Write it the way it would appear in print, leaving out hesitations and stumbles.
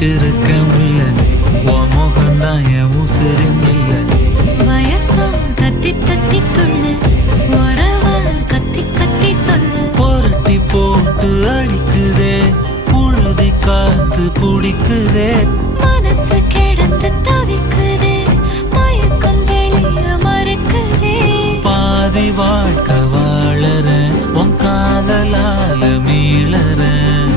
வச்சிருக்க முல்ல உன் முகம்தான் என் உசிரின் இல்ல வயசா தத்தி தத்தி துள்ளு உறவா கத்தி கத்தி சொல்லு புரட்டி போட்டு அடிக்குதே புழுதி காத்து புடிக்குதே மனசு கிடந்து தவிக்குதே மயக்கம் தெளிய மறுக்குதே பாதி வாழ்க்கை வாழறேன் உன் காதலால மீளறேன்